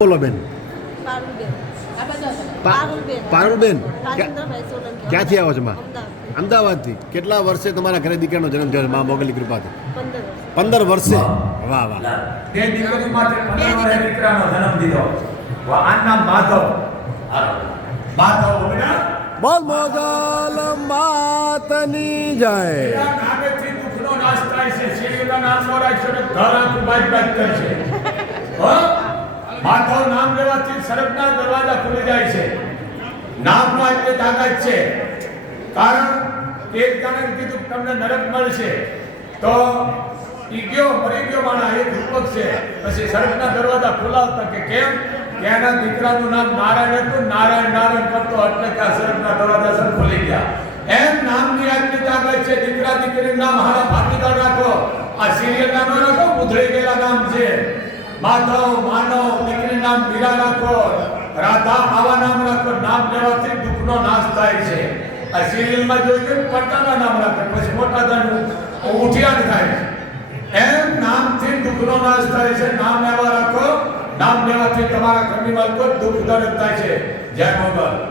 બોલો બેન પારુલબેન. ક્યાંથી આવો છો માં? અમદાવાદથી. કેટલા વર્ષે તમારા ઘરે દીકરાનો જન્મ થયો છે મા મોગલની કૃપાથી? પંદર વર્ષે. વાહ. વાહ તે દીકરી માટે પંદર વર્ષે દીકરાનો જન્મ દીધો. આના માધવ. માધવ બોલ મોગલ માતની જય. નાગેથી નામેથી દુઃખનો નાશ થાય છે. શિવના નામ રાખશો ને બાજ બાજ કરશે હો? માધવ નામ લેવાથી સડકના દરવાજા ખુલી જાય છે. નામમાં એટલે તાકાત છે. કારણ કે એક જણાએ કીધું તમને નરક મળશે. તો ઈ ગયો, મરી ગયો માણા એક રૂપક છે. પછી સરકના દરવાજા ખોલાવતા કે કેમ? કે દીકરાનું નામ નારાયણ હતું. નારાયણ નારાયણ કરતો એટલે કે આ સરકના દરવાજા સર ખુલી ગયા. એમ નામની આજની તાકાત છે, દીકરા દીકરી નામ હારા ભાગીદાર રાખો. આ સિરિયલ નામ રાખો, ઉધળી ગયેલા નામ છે. દીકરી નામ મીરા રાખો રાધા આવા નામ રાખો નામ લેવાથી દુઃખનો નાશ થાય છે. આ સિરિયલમાં જોઈ કે પટ્ટાના નામ રાખે પછી મોટા ઉઠ્યા જ થાય છે. એમ નામથી દુઃખનો નાશ થાય છે. નામ લેવા રાખો, નામ લેવાથી તમારા ઘરની કોઈ દુઃખ દર્દ થાય છે. જય મોગલ.